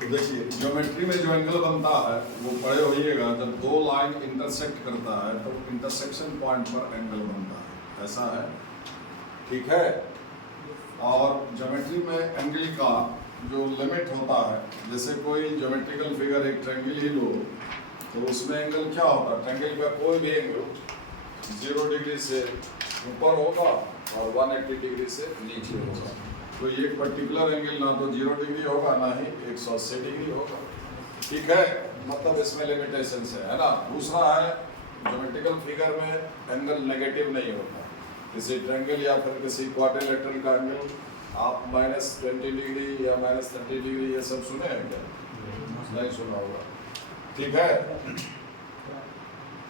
तो देखिए ज्योमेट्री में जो एंगल बनता है वो पढ़े होइएगा, जब दो लाइन इंटरसेक्ट करता है तो इंटरसेक्शन पॉइंट पर एंगल बनता है, ऐसा है, ठीक है। और ज्योमेट्री में एंगल का जो लिमिट होता है, जैसे कोई ज्योमेट्रिकल फिगर एक ट्रायंगल ही लो तो उसमें एंगल क्या होता है, ट्रायंगल का कोई भी एंगल 0 डिग्री से ऊपर होगा और 180 डिग्री से नीचे होगा। तो एक पर्टिकुलर एंगल ना तो 0 डिग्री होगा ना ही 180 डिग्री होगा, ठीक है। मतलब इसमें लिमिटेशंस है ना। दूसरा है ज्योमेट्रिकल फिगर में एंगल नेगेटिव नहीं होता, किसी ट्रायंगल या फिर किसी क्वाड्रिलेटरल का एंगल आप -20 डिग्री या -30 डिग्री ये सब सुने हैं क्या? नहीं सुना होगा, ठीक है।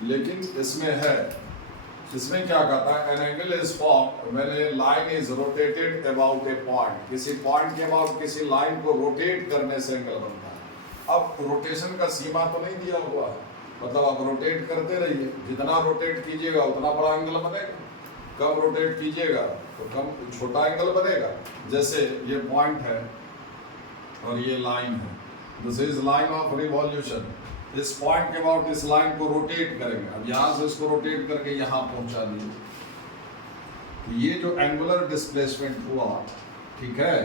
लेकिन इसमें है, इसमें क्या कहता है, an angle is form when A line is rotated about A point. किसी पॉइंट के अबाउट किसी लाइन को रोटेट करने से एंगल बनता है। अब रोटेशन का सीमा तो नहीं दिया हुआ है, मतलब आप रोटेट करते रहिए, जितना रोटेट कीजिएगा उतना बड़ा एंगल बनेगा, कम रोटेट कीजिएगा तो कम छोटा एंगल बनेगा। जैसे ये पॉइंट है और ये लाइन है, this is line of revolution. इस पॉइंट के अबाउट इस लाइन को रोटेट करेंगे, अब यहां से इसको रोटेट करके यहां पहुंचा दिए, तो ये जो एंगुलर डिस्प्लेसमेंट हुआ, ठीक है,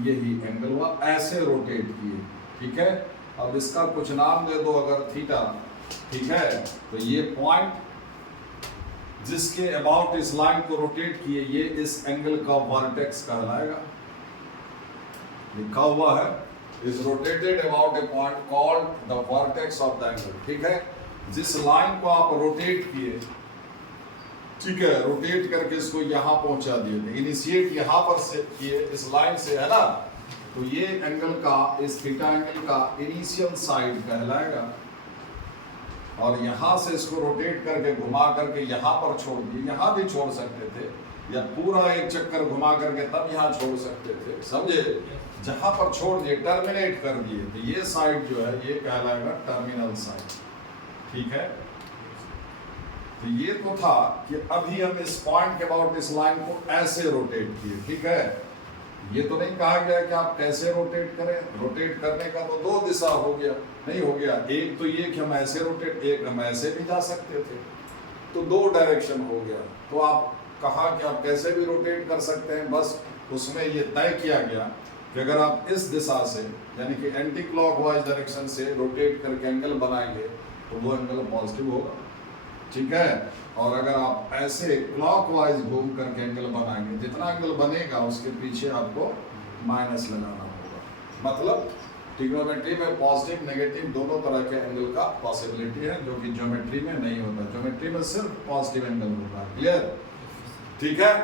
यही एंगल हुआ, ऐसे रोटेट किए, ठीक है। अब इसका कुछ नाम दे दो अगर थीटा, ठीक है, तो ये पॉइंट जिसके अबाउट इस लाइन को रोटेट किए, ये इस एंगल का वर्टेक्स कहलाएगा। लिखा हुआ है is rotated about a point called the vertex of the angle, ठीक है। जिस लाइन को आप रोटेट किए, ठीक है, रोटेट करके इसको यहां पहुंचा दिए, इनिशिएट यहां पर से किए, इस लाइन से, है ना, तो ये एंगल का, इस थीटा एंगल का इनिशियल साइड कहलाएगा। और यहां से इसको रोटेट करके घुमा करके यहां पर छोड़ दिए, यहां भी छोड़ सकते थे या पूरा एक चक्कर घुमा करके तब यहां छोड़ सकते थे, समझे। जहां पर छोड़ दिए, टर्मिनेट कर दिए, तो ये साइड जो है ये कहलाएगा टर्मिनल साइड, ठीक है। तो ये तो था कि अभी हम इस पॉइंट के अबाउट इस लाइन को ऐसे रोटेट किए, ठीक है। ये तो नहीं कहा गया कि आप कैसे रोटेट करें, रोटेट करने का तो दो दिशा हो गया, नहीं हो गया, एक तो ये कि हम ऐसे रोटेट, एक हम ऐसे भी जा सकते थे, तो दो डायरेक्शन हो गया। तो आप कहा कि आप कैसे भी रोटेट कर सकते हैं, बस उसमें ये तय किया गया कि अगर आप इस दिशा से, यानी कि एंटी क्लॉकवाइज डायरेक्शन से रोटेट करके एंगल बनाएंगे तो वो एंगल पॉजिटिव होगा, ठीक है। और अगर आप ऐसे क्लॉकवाइज घूम करके एंगल बनाएंगे, जितना एंगल बनेगा उसके पीछे आपको माइनस लगाना होगा। मतलब ट्रिग्नोमेट्री में पॉजिटिव नेगेटिव दोनों तरह के एंगल का पॉसिबिलिटी है, जो कि ज्योमेट्री में नहीं होता। ज्योमेट्री में सिर्फ पॉजिटिव एंगल होता है, क्लियर, ठीक है।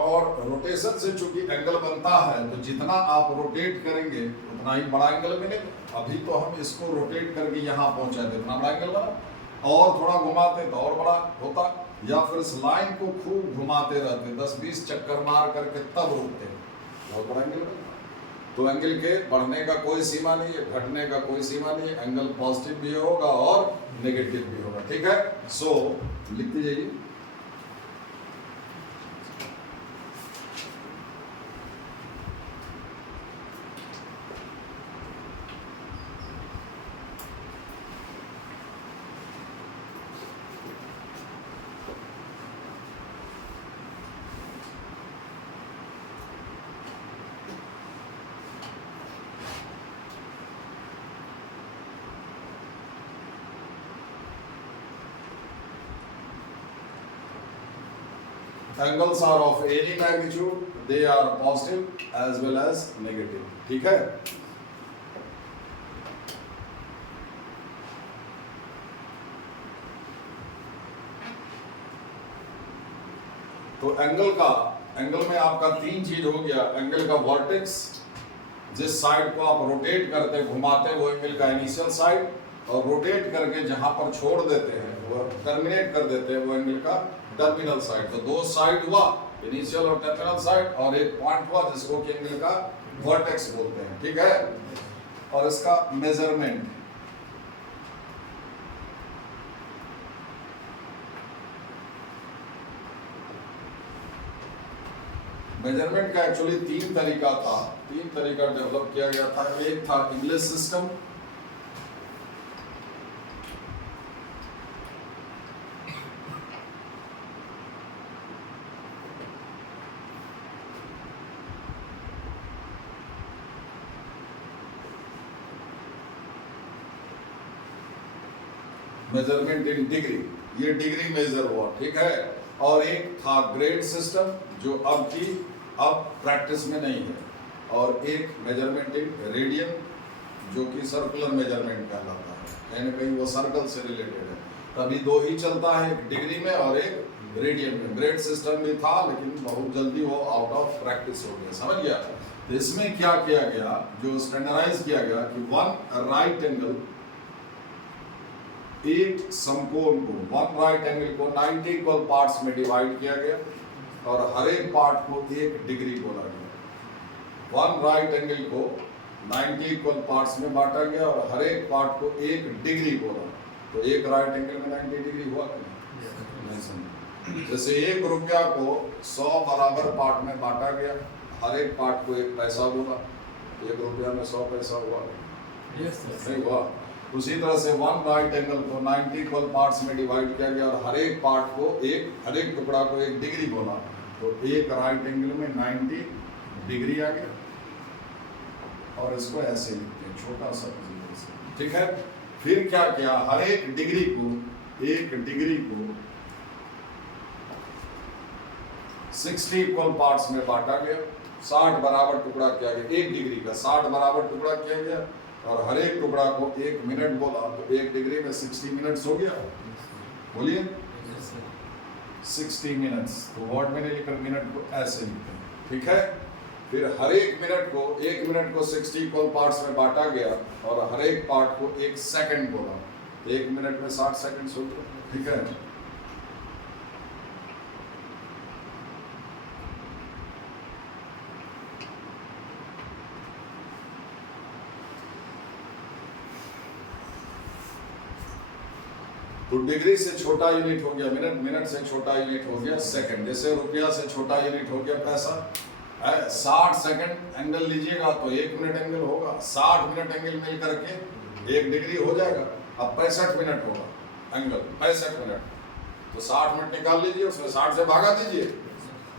और रोटेशन से चूंकि एंगल बनता है तो जितना आप रोटेट करेंगे उतना ही बड़ा एंगल मिलेगा। अभी तो हम इसको रोटेट करके यहाँ पहुंचाते, इतना बड़ा एंगल बना, और थोड़ा घुमाते तो और बड़ा होता, या फिर इस लाइन को खूब घुमाते रहते, 10-20 चक्कर मार करके तब रुकते, बहुत बड़ा एंगल बना। तो एंगल के बढ़ने का कोई सीमा नहीं है, घटने का कोई सीमा नहीं है, एंगल पॉजिटिव भी होगा और नेगेटिव भी होगा, ठीक है। सो लिखते जाइए, angles are of any magnitude, they are positive as well as negative, ठीक है। तो एंगल में आपका तीन चीज हो गया। एंगल का वर्टेक्स, जिस साइड को आप रोटेट करते घुमाते वो एंगल का इनिशियल साइड, और रोटेट करके जहां पर छोड़ देते हैं वो टर्मिनेट कर देते हैं वो एंगल का टर्मिनल साइड। तो दो साइड हुआ, इनिशियल और टर्मिनल साइड, और एक पॉइंट हुआ जिसको कि एंगल का वर्टेक्स बोलते हैं, ठीक है। और इसका मेजरमेंट, मेजरमेंट का एक्चुअली 3 तरीका था, 3 तरीका डेवलप किया गया था। एक था English system, measurement in degree, ये डिग्री मेजर हुआ, ठीक है। और एक था ग्रेड सिस्टम जो अब प्रैक्टिस में नहीं है, और एक मेजरमेंट इन रेडियन जो कि सर्कुलर मेजरमेंट कहलाता है, कहीं ना कहीं वो सर्कल से रिलेटेड है। तभी 2 ही चलता है, एक डिग्री में और एक रेडियन में। ग्रेड सिस्टम भी था लेकिन बहुत जल्दी वो आउट ऑफ प्रैक्टिस हो गया, समझ गया। तो इसमें क्या किया गया, जो स्टैंडर्डाइज किया गया कि 1 राइट एंगल, एक समकोण को, 1 राइट एंगल को 90 इक्वल पार्ट्स में डिवाइड किया गया और हर एक पार्ट को 1 डिग्री बोला गया। 1 राइट एंगल को 90 इक्वल पार्ट्स में बांटा गया और हर एक पार्ट को 1 डिग्री बोला। तो एक राइट एंगल में 90 डिग्री हुआ कि नहीं समझ। जैसे 1 रुपया को 100 बराबर पार्ट में बांटा गया, हर एक पार्ट को 1 पैसा बोला, 1 रुपया में 100 पैसा हुआ नहीं हुआ। उसी तरह से 1 राइट एंगल को 90 इक्वल पार्ट्स में डिवाइड किया गया और हर एक पार्ट को हर एक टुकड़ा को 1 डिग्री बोला। तो एक राइट एंगल में 90 डिग्री आ गया और इसको ऐसे लिखते हैं, छोटा सा, ठीक है। फिर क्या किया, हर एक डिग्री को 60 इक्वल पार्ट्स में बांटा गया, 60 बराबर टुकड़ा किया गया। 1 डिग्री का 60 बराबर टुकड़ा किया गया और हर एक टुकड़ा को 1 मिनट बोला। तो 1 डिग्री में 60 मिनट्स हो गया, बोलिए 60 मिनट्स। तो वर्ड में नहीं लिखकर मिनट को ऐसे लिखते हैं, ठीक है। फिर हर एक मिनट को 60 इक्वल पार्ट्स में बांटा गया और हर एक पार्ट को 1 सेकंड बोला। तो 1 मिनट में 60 सेकंड हो गया, ठीक है। तो डिग्री से छोटा यूनिट हो गया मिनट, मिनट से छोटा यूनिट हो गया सेकंड, जैसे रुपया से छोटा यूनिट हो गया पैसा। 60 सेकंड एंगल लीजिएगा तो 1 मिनट एंगल होगा, 60 मिनट एंगल मिल करके 1 डिग्री हो जाएगा। अब 65 मिनट होगा एंगल, 65 मिनट। तो 60 मिनट निकाल लीजिए, उसमें 60 से भागा दीजिए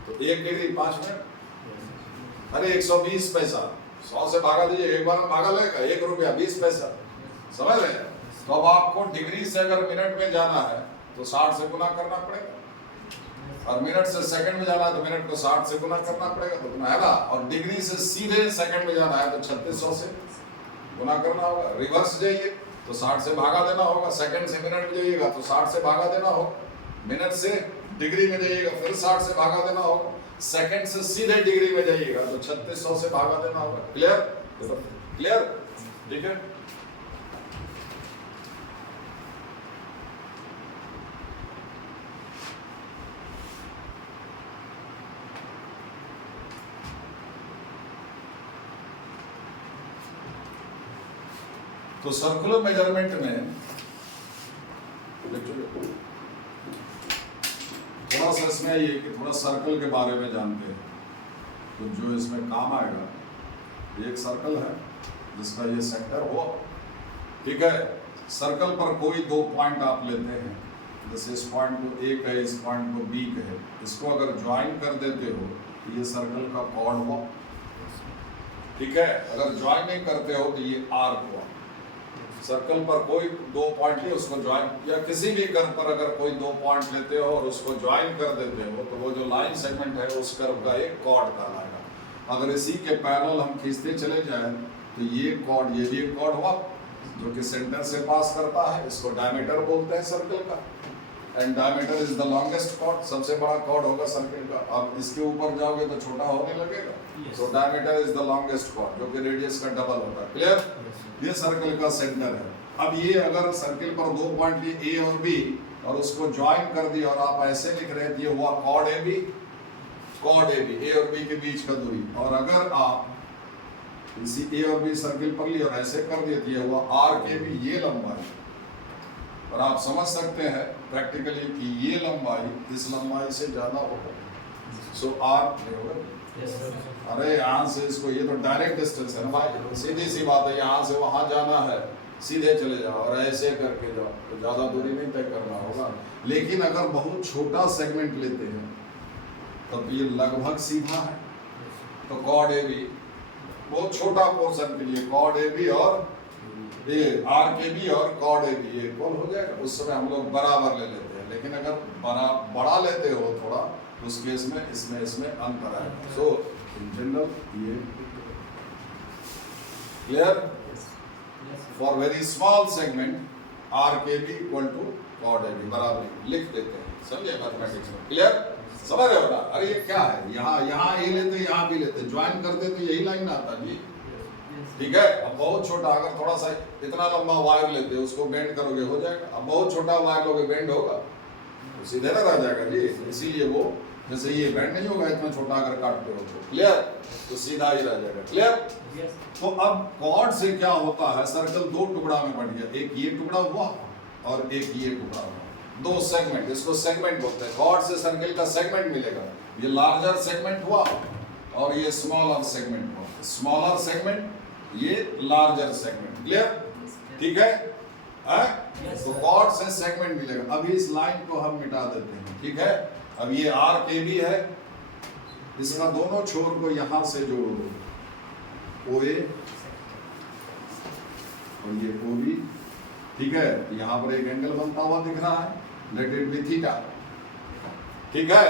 तो 1 डिग्री 5 मिनट। अरे 120 पैसा 100 से भागा दीजिए, एक बार में भागा लगेगा, 1 रुपया 20 पैसा, समझ रहे हैं। तो अब आपको डिग्री से अगर मिनट में जाना है तो 60 से गुना करना पड़ेगा, और मिनट से सेकंड में जाना है तो मिनट को 60 से गुना करना पड़ेगा, तो गुना है ना। और डिग्री से सीधे सेकंड में जाना है तो 3600 से गुना करना होगा। रिवर्स जाइए तो 60 से भागा देना होगा, सेकंड से मिनट में जाइएगा तो 60 से भागा देना होगा, मिनट से डिग्री में जाइएगा फिर 60 से भागा देना होगा, सेकंड से सीधे डिग्री में जाइएगा तो 3600 से भागा देना होगा। क्लियर, क्लियर, ठीक है। तो सर्कुलर मेजरमेंट में थोड़ा सा इसमें आइए कि थोड़ा सर्कल के बारे में जानते हैं। तो जो इसमें काम आएगा, एक सर्कल है जिसका ये सेंटर हो, ठीक है। सर्कल पर कोई 2 पॉइंट आप लेते हैं, जैसे इस पॉइंट को A कहे, इस पॉइंट को B कहे, इसको अगर ज्वाइन कर देते हो तो ये सर्कल का कॉर्ड हुआ, ठीक है। अगर ज्वाइन नहीं करते हो तो ये आर्क हुआ। सर्कल पर कोई 2 पॉइंट लिए उसको ज्वाइन, या किसी भी कर्व पर अगर कोई 2 पॉइंट लेते हो और उसको ज्वाइन कर देते हो तो वो जो लाइन सेगमेंट है उस कर्व का एक कॉर्ड कहलाएगा। अगर इसी के पैरेलल हम खींचते चले जाएं तो ये कॉर्ड, ये भी एक कॉर्ड हुआ जो कि सेंटर से पास करता है, इसको डायमीटर बोलते हैं सर्कल का। And diameter is the longest chord, सबसे बड़ा कॉर्ड होगा सर्कल का। अब इसके ऊपर जाओगे तो छोटा होने लगेगा, तो diameter is the longest chord जो कि रेडियस का डबल होता है। क्लियर, ये सर्कल का सेंटर है। अब ये अगर सर्कल पर 2 पॉइंट लिए A और B और उसको ज्वाइन कर दिया और आप ऐसे लिख रहे हैं, ये हुआ chord AB, chord AB, A और B के बीच का दूरी। और अगर आप इसी A और B सर्कल पर लिए और ऐसे कर दिए, ये हुआ आर्क AB, ये लंबाई। और आप समझ सकते हैं प्रैक्टिकली कि ये लंबाई इस लंबाई से ज्यादा होगा, सो आर नहीं होगा। अरे यहाँ से इसको, ये तो डायरेक्ट डिस्टेंस है ना भाई, सीधी सी बात है, यहाँ से वहाँ जाना है, सीधे चले जाओ और ऐसे करके जाओ, तो ज़्यादा दूरी नहीं तय करना होगा। लेकिन अगर बहुत छोटा सेगमेंट लेते हैं तब ये लगभग सीधा है, तो कॉर्ड ए बी बहुत छोटा पोर्शन के लिए कॉर्ड ए बी और ये आर के बी और कॉर्ड ए बी इक्वल हो जाएगा। उस समय हम लोग बराबर ले लेते हैं, लेकिन अगर बड़ा लेते हो थोड़ा, उस केस में इसमें अंतर है। सो इन जनरल ये clear, for very small segment arc B equal to chord A B बराबर लिख देते हैं, समझे मैथमेटिक्स में। क्लियर, समझ रहे हो ना? अरे ये क्या है, यहाँ ए लेते, यहाँ बी लेते, ज्वाइन करते तो यही लाइन आता जी, ठीक है। अब बहुत छोटा, अगर थोड़ा सा इतना लंबा वायर लेते उसको बेंड करोगे हो जाएगा। अब बहुत छोटा वायर लोगे बेंड होगा, तो सीधे ना रह जाएगा जी। इसीलिए वो जैसे ये बेंड नहीं होगा इतना छोटा अगर काटते हो तो, क्लियर, तो सीधा ही रह जाएगा। क्लियर। तो अब कॉर्ड से क्या होता है, सर्कल दो टुकड़ा में बट गया, एक ये टुकड़ा हुआ और एक ये टुकड़ा हुआ, दो सेगमेंट, इसको सेगमेंट बोलते हैं। कॉर्ड से सर्कल का सेगमेंट मिलेगा, ये लार्जर सेगमेंट हुआ और ये स्मॉलर सेगमेंट हुआ, स्मॉलर सेगमेंट ये लार्जर सेगमेंट। क्लियर, ठीक है। तो कॉर्ड से सेगमेंट मिलेगा। अभी इस लाइन को हम मिटा देते हैं, ठीक है। अब ये आर के बी है, इसका दोनों छोर को यहां से जोड़ दो, ओ ए और ये ओ बी, ठीक है। यहाँ पर एक एंगल बनता हुआ दिख रहा है, लेट इट बी थीटा, ठीक है।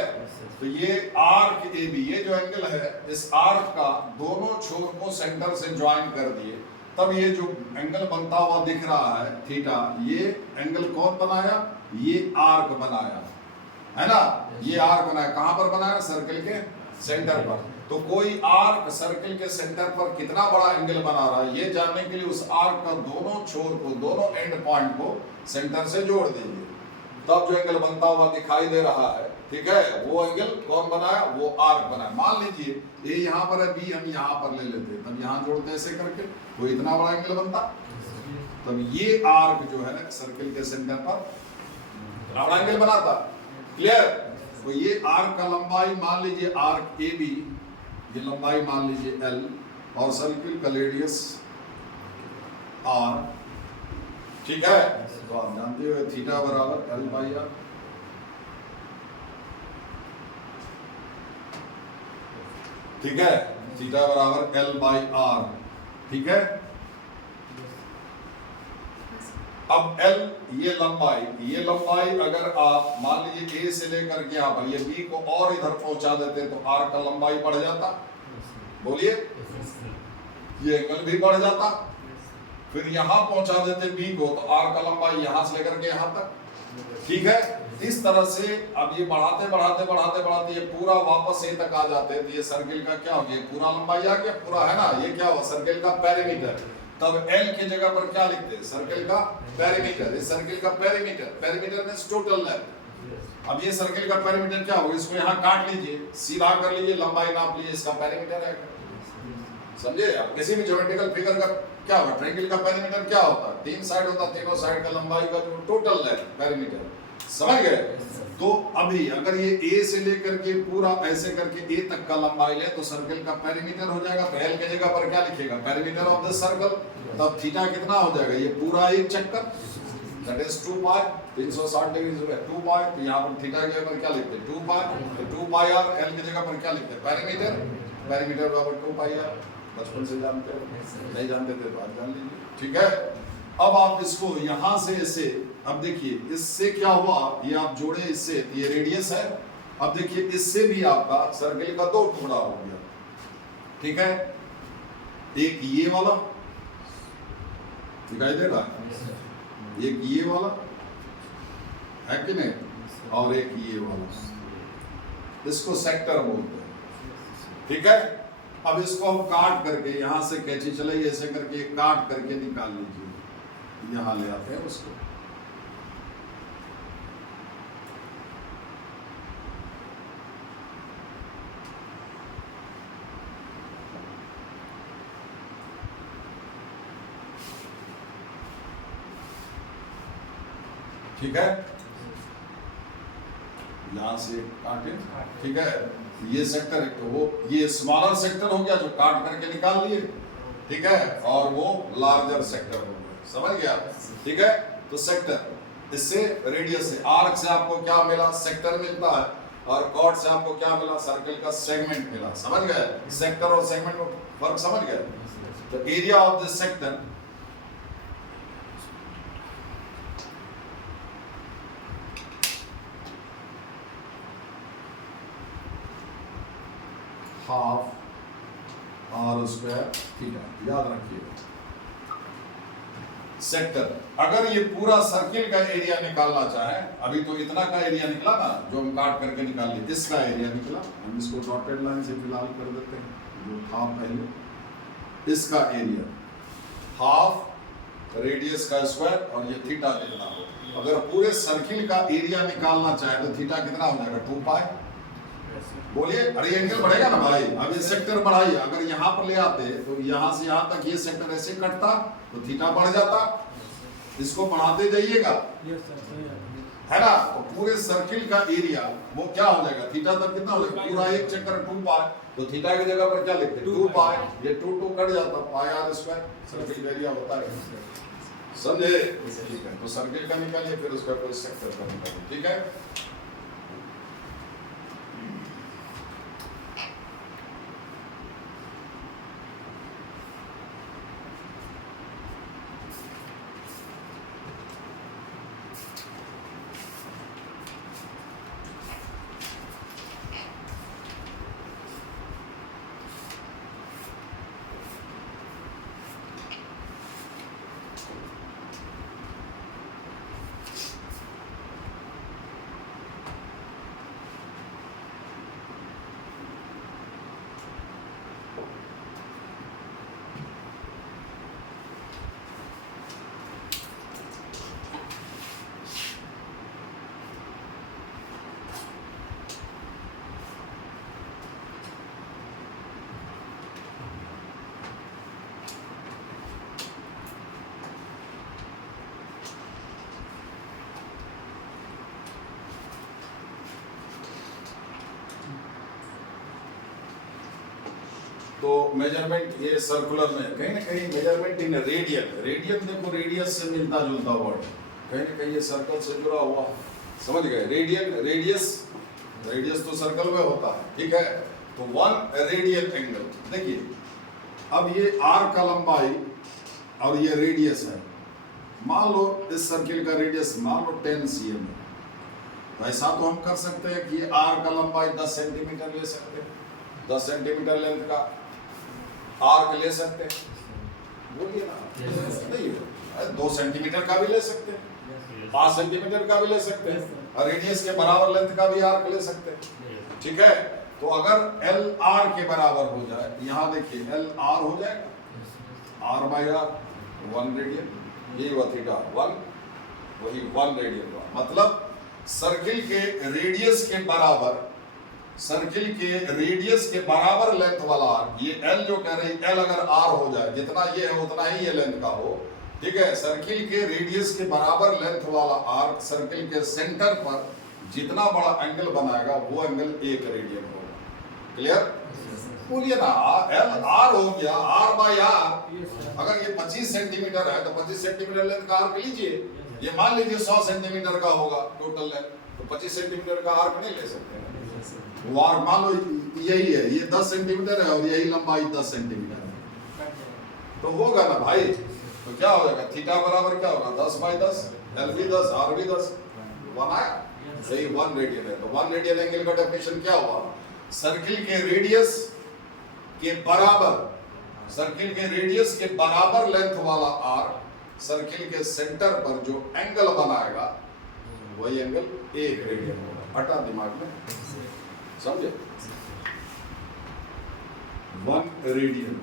तो ये आर्क ए बी, ये जो एंगल है, इस आर्क का दोनों छोर को सेंटर से ज्वाइन कर दिए, तब ये जो एंगल बनता हुआ दिख रहा है थीटा, ये एंगल कौन बनाया, ये आर्क बनाया है ना। ये आर्क बनाया, कहां पर बनाया, सर्कल के सेंटर पर। तो कोई आर्क सर्कल के सेंटर पर कितना बड़ा एंगल बना रहा है, ये जानने के लिए उस आर्क का दोनों छोर को, दोनों एंड पॉइंट को सेंटर से जोड़ दीजिए, तब जो एंगल बनता हुआ दिखाई दे रहा है, ठीक है, वो एंगल कौन बनाया, वो आर्क बनाया। मान लीजिए ये यहाँ पर है, बी हम यहाँ पर ले लेते, तब यहाँ जोड़ते ऐसे करके, तो इतना बड़ा एंगल बनता। तब ये आर्क जो है ना सर्कल के सेंटर पर बड़ा एंगल बनाता। क्लियर। तो ये आर्क का लंबाई मान लीजिए आर्क ए बी, ये लंबाई मान लीजिए एल, और सर्कल का रेडियस आर, ठीक है। तो आप जानते हो थीटा बराबर एल बाई आर, ठीक है। थीटा बराबर एल बाई आर, ठीक है। अब एल ये लंबाई अगर आप मान लीजिए ए से लेकर के यहाँ पर ये बी को और इधर पहुंचा देते तो आर का लंबाई बढ़ जाता, बोलिए, ये एंगल भी बढ़ जाता। फिर यहाँ पहुंचा देते बी को, तो आर का लंबाई यहाँ से लेकर के यहाँ तक, ठीक है। इस तरह से अब ये बढ़ाते ये पूरा वापस ए तक आ जाते, तो ये सर्किल का क्या हो गया, पूरा लंबाई आ गया, पूरा है ना। ये क्या हुआ, सर्किल का पेरीमीटर। तब एल की जगह पर क्या लिखते हैं, सर्किल का पेरीमीटर। इस सर्किल का पेरीमीटर मींस टोटल लेंथ। अब ये सर्किल का पेरीमीटर क्या होगा, इसको यहाँ काट लीजिए, सीधा कर लीजिए, लंबाई नाप लीजिए, इसका पेरीमीटर है, समझे। अब किसी भी ज्योमेट्रिकल फिगर का क्या होगा, ट्रायंगल का पेरीमीटर क्या होता है, तीन साइड होता है, तीनों साइड का लंबाई का जो टोटल लेंथ पेरीमीटर, समझ गए। तो अभी अगर ये ए से लेकर के पूरा ऐसे करके ए तक का लंबाई ले, तो सर्कल का पेरीमीटर हो जाएगा। तो एल की जगह पर क्या लिखेगा, पेरीमीटर ऑफ द सर्कल। तब थीटा कितना हो जाएगा, ये पूरा एक चक्कर, दैट इज 2 पाई, 360 डिग्री जो है 2 पाई। तो यहाँ पर थीटा की जगह पर क्या लिखते हैं, 2 पाई। तो 2 पाई आर, एल की जगह पर क्या लिखते हैं, पेरीमीटर बराबर 2 पाई आर। बचपन से जानते हो, नहीं जानते थे तो आज जान लीजिए, ठीक है। अब आप इसको यहां से ऐसे, अब देखिए इससे क्या हुआ, ये आप जोड़े इससे, ये रेडियस है। अब देखिए इससे भी आपका सर्कल का दो टुकड़ा हो गया, ठीक है। एक ये वाला दिखाई दे रहा है, एक ये वाला है कि नहीं, और एक ये वाला, इसको सेक्टर बोलते हैं, ठीक है। अब इसको हम काट करके यहां से कैंची चलाइए, ऐसे करके काट करके निकाल लीजिए, यहां ले आते हैं उसको। ठीक है, यहां से काटे, ठीक है। ये सेक्टर एक, तो वो ये स्मॉलर सेक्टर हो गया जो काट करके निकाल लिए, ठीक है, और वो लार्जर सेक्टर हो गया, समझ गया, ठीक है। तो सेक्टर, इससे रेडियस से, आर्क से आपको क्या मिला, सेक्टर मिलता है, और कॉर्ड से आपको क्या मिला, सर्कल का सेगमेंट मिला, समझ गए, सेक्टर और सेगमेंट में फर्क समझ गए। तो area of this sector half r square theta, याद रखिए। सेक्टर, अगर ये पूरा सर्किल का एरिया निकालना चाहे, अभी तो इतना का एरिया निकला ना जो हम काट करके निकाल लिए, इसका एरिया निकला, हम इसको डॉटेड लाइन से फिलहाल कर देते हैं, जो था पहले, इसका एरिया हाफ रेडियस का स्क्वायर, और ये थीटा कितना हो। अगर पूरे सर्किल का एरिया निकालना चाहे तो थीटा कितना हो जाएगा, 2 पाई। बोलिए, अरे एंगल बढ़ेगा ना भाई, अब ये सेक्टर बढ़ाइए, अगर यहाँ पर ले आते तो यहाँ से यहाँ तक ये सेक्टर ऐसे कटता तो थीटा बढ़ जाता, इसको बढ़ाते जाइएगा, है ना। तो पूरे सर्किल का एरिया वो क्या हो जाएगा, थीटा तक कितना हो जाएगा, पूरा एक चक्कर 2 पाई, तो थीटा की जगह पर क्या लिखते हैं, 2 पाई, ये 2 कट जाता, पाई आर स्क्वायर सर्किल एरिया होता है, समझे, ठीक है। तो सर्किल का निकालिए, फिर उसका कोई सेक्टर का निकालिए, ठीक है। तो मेजरमेंट ये सर्कुलर में, कहीं ना कहीं मेजरमेंट इन रेडियन, रेडियन देखो रेडियस से मिलता जुलता वर्ड, कहीं ना कहीं ये सर्कल से जुड़ा हुआ, समझ गए। रेडियन, रेडियस, रेडियस तो सर्कल में होता है, ठीक है। तो 1 रेडियन एंगल, देखिए अब ये आर का लंबाई और ये रेडियस है, मान लो इस सर्किल का रेडियस मान लो 10 cm है, तो ऐसा तो हम कर सकते हैं कि आर का लंबाई 10 सेंटीमीटर ले सकते हैं, 10 सेंटीमीटर लेंथ का आर्क ले सकते हैं, बोलिए ना, नहीं 2 सेंटीमीटर का भी ले सकते हैं, 5 सेंटीमीटर का भी ले सकते हैं, और रेडियस के बराबर लेंथ का भी आर्क ले सकते हैं, ठीक है। तो अगर एल आर के बराबर हो जाए, यहाँ देखिए एल आर हो जाएगा, आर बाई आर 1 रेडियन, ये हुआ थीटा 1, वही 1 रेडियन हुआ, मतलब सर्किल के रेडियस के बराबर, सर्किल के रेडियस के बराबर लेंथ वाला आर्क, ये एल जो कह रही, एल अगर आर हो जाए, जितना ये है उतना ही ये लेंथ का हो, ठीक है। सर्किल के रेडियस के बराबर लेंथ वाला आर्क सर्किल के सेंटर पर जितना बड़ा एंगल बनाएगा वो एंगल 1 रेडियन होगा, क्लियर, बोलिए ना। एल आर हो गया, आर बाई आर, अगर ये 25 सेंटीमीटर है तो 25 सेंटीमीटर लेंथ का आर्क लीजिए, ये मान लीजिए 100 सेंटीमीटर का होगा टोटल लेंथ, तो 25 सेंटीमीटर का आर्क नहीं ले सकते, वो आर्क मान लो यही है, ये 10 सेंटीमीटर है और यही लंबाई 10 सेंटीमीटर है, तो होगा ना भाई, तो क्या हो जाएगा, थीटा बराबर क्या होगा, 10 बाई 10, एल भी 10, आर भी 10, 1 आया, सही 1 रेडियन है। तो 1 रेडियन एंगल का डेफिनेशन क्या हुआ, सर्किल के रेडियस के बराबर, सर्किल के रेडियस के बराबर लेंथ वाला आर्क सर्किल के सेंटर पर जो एंगल बनाएगा वही एंगल 1 रेडियन होगा, हटा दिमाग में, समझे, 1 radian.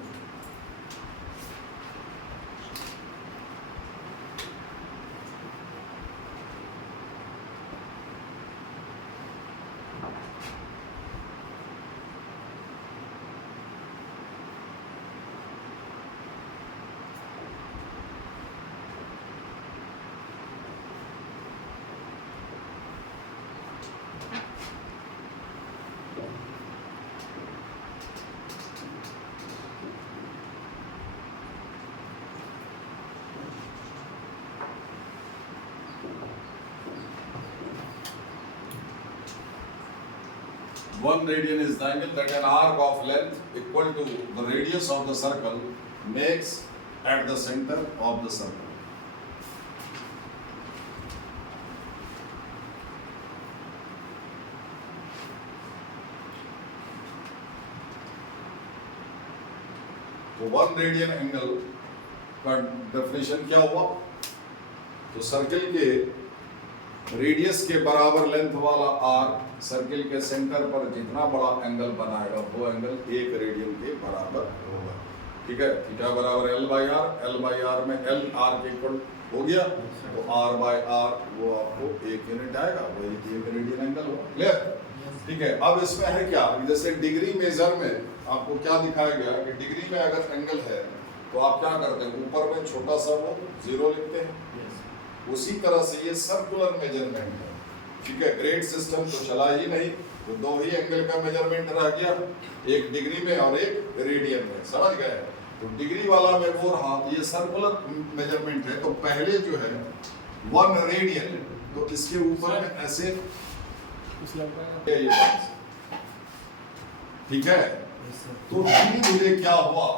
1 radian is the angle that an arc of length equal to the radius of the circle makes at the center of the circle. तो 1 रेडियन एंगल का डेफिनेशन क्या हुआ? तो सर्किल के रेडियस के बराबर लेंथ वाला आर्क सर्किल के सेंटर पर जितना बड़ा एंगल बनाएगा वो एंगल 1 रेडियन के बराबर होगा। ठीक है, थीटा बराबर L/R में L आर्क इक्वल हो गया तो R/R वो आपको 1 यूनिट आएगा, वही 1 रेडियन एंगल होगा। क्लियर? ठीक है, अब इसमें है क्या, जैसे डिग्री मेजर में आपको क्या दिखाया गया कि डिग्री में अगर एंगल है तो आप क्या करते हैं, ऊपर में छोटा सा वो 0 लिखते हैं। उसी तरह से ये सर्कुलर मेजरमेंट है। ठीक है, ग्रेड सिस्टम तो चला ही नहीं, तो 2 ही एंगल का मेजरमेंट रह गया, एक डिग्री में और एक रेडियन में। समझ गए? तो डिग्री वाला में वो रहा, तो ये सर्कुलर मेजरमेंट है। तो पहले जो है 1 रेडियन, तो इसके ऊपर में ऐसे ये बात। ठीक है, तो धीरे धीरे क्या हुआ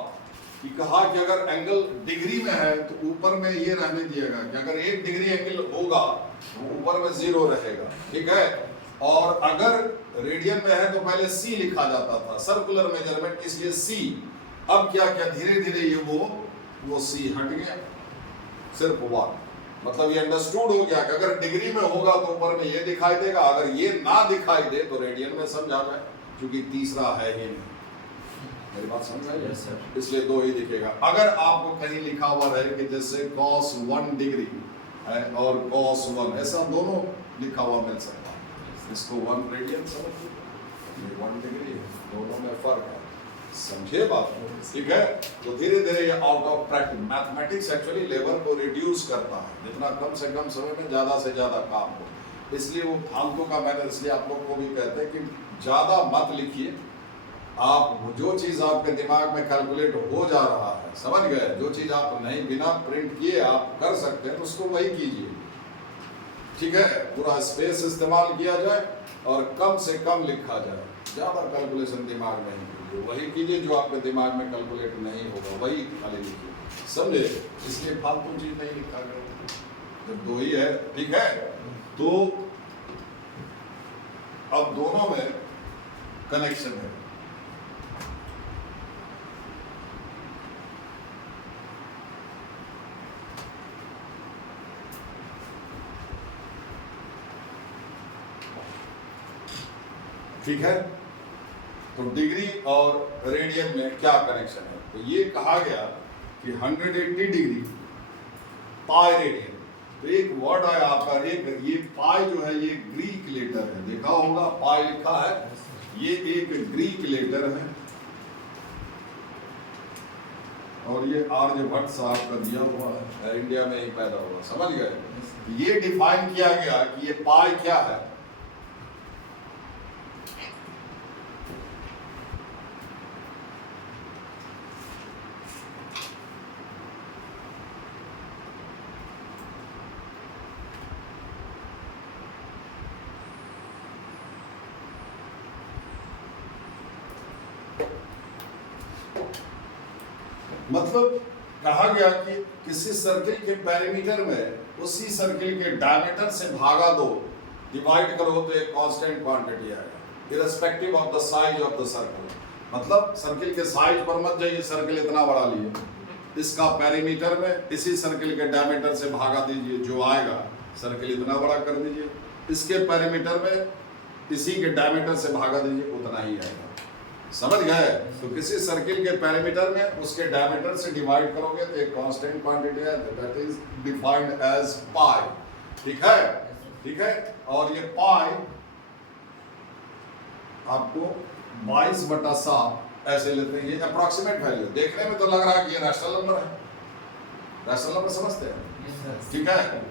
कि कहा कि अगर एंगल डिग्री में है तो ऊपर में ये रहने दिएगा कि अगर 1 डिग्री एंगल होगा तो ऊपर में 0 रहेगा। ठीक है, और अगर रेडियन में है तो पहले C लिखा जाता था, सर्कुलर मेजरमेंट, इसलिए C। अब क्या क्या धीरे धीरे ये वो C हट गया, सिर्फ 1। मतलब ये अंडरस्टूड हो गया कि अगर डिग्री में होगा तो ऊपर में ये दिखाई देगा, अगर ये ना दिखाई दे तो रेडियन में समझा जाए, क्योंकि तीसरा है ही नहीं। मेरी बात समझ आई? yes, इसलिए 2 ही दिखेगा। अगर आपको कहीं लिखा हुआ रहे कि जैसे cos 1 डिग्री है और cos 1, ऐसा दोनों लिखा हुआ मिल सकता है। इसको 1 रेडियन समझिए, ये 1 डिग्री है, दोनों में फर्क है। समझे बात? ठीक है, तो धीरे धीरे ये out of practice, mathematics actually level को रिड्यूस करता है, जितना कम से कम समय में ज्यादा से ज्यादा काम हो। इसलिए वो फालतू का मैंने, इसलिए आप लोग को भी कहते हैं कि ज्यादा मत लिखिए। आप जो चीज आपके दिमाग में कैलकुलेट हो जा रहा है, समझ गए, जो चीज आप नहीं बिना प्रिंट किए आप कर सकते हैं, उसको वही कीजिए। ठीक है, पूरा स्पेस इस्तेमाल किया जाए और कम से कम लिखा जाए, ज्यादा कैलकुलेशन दिमाग में नहीं कीजिए, वही कीजिए जो आपके दिमाग में कैलकुलेट नहीं होगा, वही खाली लिखिए। समझे? इसलिए फालतू चीज नहीं लिखा गया, जब 2 ही है। ठीक है, तो अब दोनों में कनेक्शन है। ठीक है, तो डिग्री और रेडियन में क्या कनेक्शन है? तो ये कहा गया कि 180 डिग्री पाई रेडियन। तो एक वर्ड है आपका, एक ये पाई जो है ये ग्रीक लेटर है, देखा होगा पाई लिखा है, ये एक ग्रीक लेटर है और ये आर्यभट्ट साहब का दिया हुआ है, इंडिया में ही पैदा हुआ। समझ गए? ये डिफाइन किया गया कि ये पाई क्या है। मतलब कहा गया कि किसी सर्किल के पेरीमीटर में उसी सर्किल के डायमीटर से भागा दो, डिवाइड करो तो एक कांस्टेंट क्वांटिटी आएगा irrespective of the size of the circle. मतलब सर्किल के साइज पर मत जाइए, सर्किल इतना बड़ा लिए, इसका पेरीमीटर में इसी सर्किल के डायमीटर से भागा दीजिए, जो आएगा सर्किल इतना बड़ा कर दीजिए, इसके पेरीमीटर में इसी के डायमीटर से भागा दीजिए, उतना ही आएगा। समझ गए? तो किसी सर्किल के पेरीमीटर में उसके डायमीटर से डिवाइड करोगे तो एक कांस्टेंट क्वांटिटी है, दैट इज डिफाइंड एज पाई। ठीक है? ठीक है, और ये पाई आपको 22/7 ऐसे लेते हैं। ये अप्रॉक्सीमेट वैल्यू, देखने में तो लग रहा है कि ये रैशनल नंबर है, रैशनल नंबर समझते हैं? ठीक है,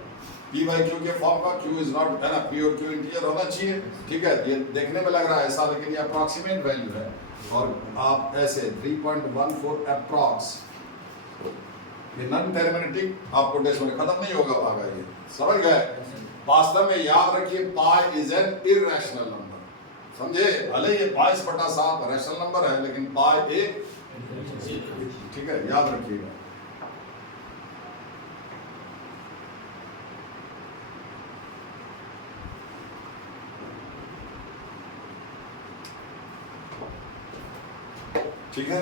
P by Q के फॉर्म का Q इज नॉट, है ना, P और Q इंटीजर होना चाहिए। ठीक है, ये देखने में लग रहा है ऐसा, लेकिन ये अप्रॉक्सीमेट वैल्यू है। और आप ऐसे 3.14 अप्रॉक्स, ये नॉन टर्मिनेटिव आपको डेसिमल खत्म नहीं होगा भागा, ये समझ गए? वास्तव में याद रखिए pi is an irrational number. समझे? भले ये 22/7 रैशनल नंबर है, लेकिन पाई एक, ठीक है, याद रखिएगा। ठीक है,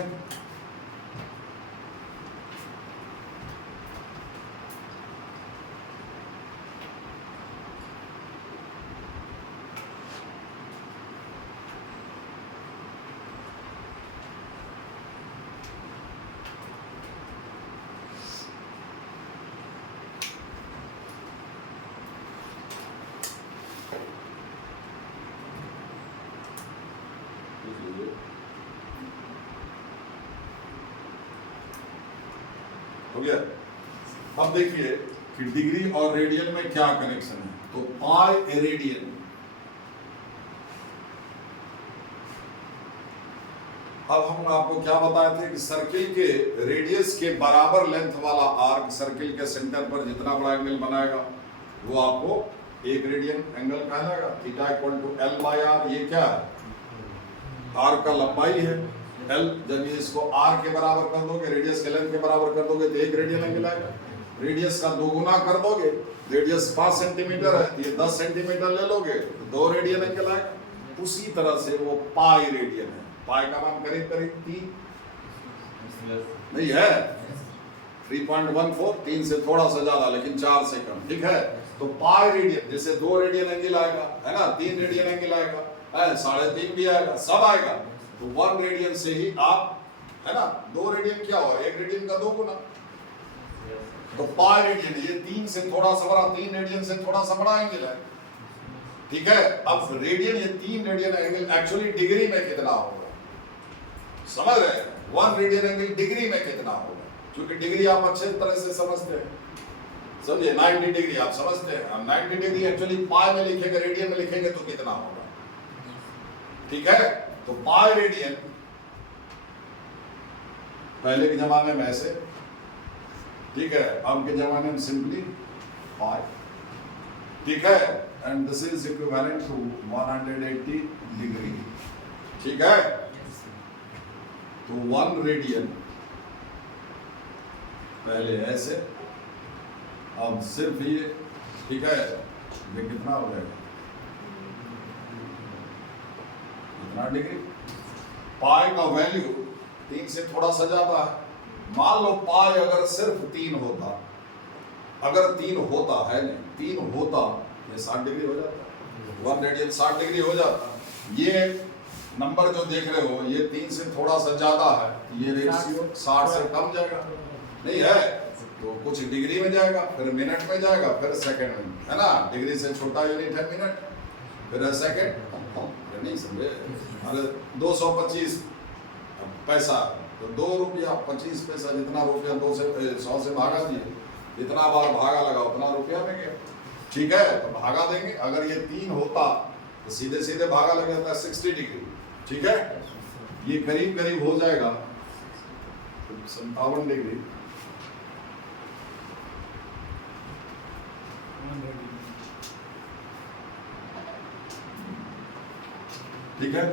हो गया। अब देखिए कि डिग्री और रेडियन में क्या कनेक्शन है। तो पाई रेडियन, अब हम आपको क्या बताए थे कि सर्किल के रेडियस के बराबर लेंथ वाला आर्क सर्किल के सेंटर पर जितना बड़ा एंगल बनाएगा वो आपको 1 रेडियन एंगल कहलाएगा। Theta equal to L/R। ये क्या है? आर्क का लंबाई है L। जब ये इसको R के बराबर कर दोगे, रेडियस के लेंथ के बराबर कर दोगे तो 1 रेडियन एंगल आएगा। रेडियस का 2 गुना कर दोगे, रेडियस 5 सेंटीमीटर है, ये 10 सेंटीमीटर ले लोगे तो 2 रेडियन एंगल आएगा। उसी तरह से वो पाई रेडियन है। पाई का मान करीब करीब 3 नहीं है, 3.14, 3 से थोड़ा सा ज्यादा लेकिन 4 से कम, ठीक है। तो पाई रेडियन जैसे 2 रेडियन एंगल आएगा, है ना, 3 रेडियन एंगल आएगा, 3.5 भी आएगा, सब आएगा। तो 1 रेडियन से ही आप, है ना, 2 रेडियन क्या हो, 1 रेडियन का 2 गुना। तो पाई रेडियन ये 3 से थोड़ा सा बड़ा, 3 रेडियन से थोड़ा सा बड़ा एंगल है, ठीक है। अब रेडियन, ये 3 रेडियन एंगल एक्चुअली डिग्री में कितना होगा, समझ रहे हैं? 1 रेडियन एंगल डिग्री में कितना होगा, क्योंकि डिग्री आप अच्छे तरह से समझते हैं, समझे? 90 डिग्री आप समझते हैं। हम 90 डिग्री एक्चुअली पाई में लिखेंगे, रेडियन में लिखेंगे तो कितना होगा, ठीक है। तो पाई रेडियन पहले के जमाने में ऐसे, ठीक है, अब के जमाने में सिंपली पाई, ठीक है। And this is equivalent to 180 degree, ठीक है। तो 1 रेडियन पहले ऐसे, अब सिर्फ ये, ठीक है, ये कितना हो जाएगा, इतना डिग्री। पाई का वैल्यू 3 से थोड़ा सा ज्यादा है। मान लो पाई अगर सिर्फ 3 होता, अगर 3 होता है, नहीं 3 होता, ये 60 डिग्री हो जाता, 1 रेडियन 60 डिग्री हो जाता। ये नंबर जो देख रहे हो ये 3 से थोड़ा सा ज्यादा है, ये रेशियो 60 से कम जाएगा, नहीं है तो कुछ डिग्री में जाएगा, फिर मिनट में जाएगा, फिर सेकंड में, है ना। डिग्री से छोटा यूनिट है मिनट, फिर है सेकंड, नहीं समझे? अरे 225 पैसा तो 2 रुपया 25 पैसा, जितना रुपया 2 से 100 से भागा दिए, जितना बार भागा लगा उतना रुपया में गया, ठीक है। तो भागा देंगे, अगर ये 3 होता तो सीधे सीधे भागा लग जाता है 60 डिग्री, ठीक है। ये करीब करीब हो जाएगा 57 डिग्री, ठीक है।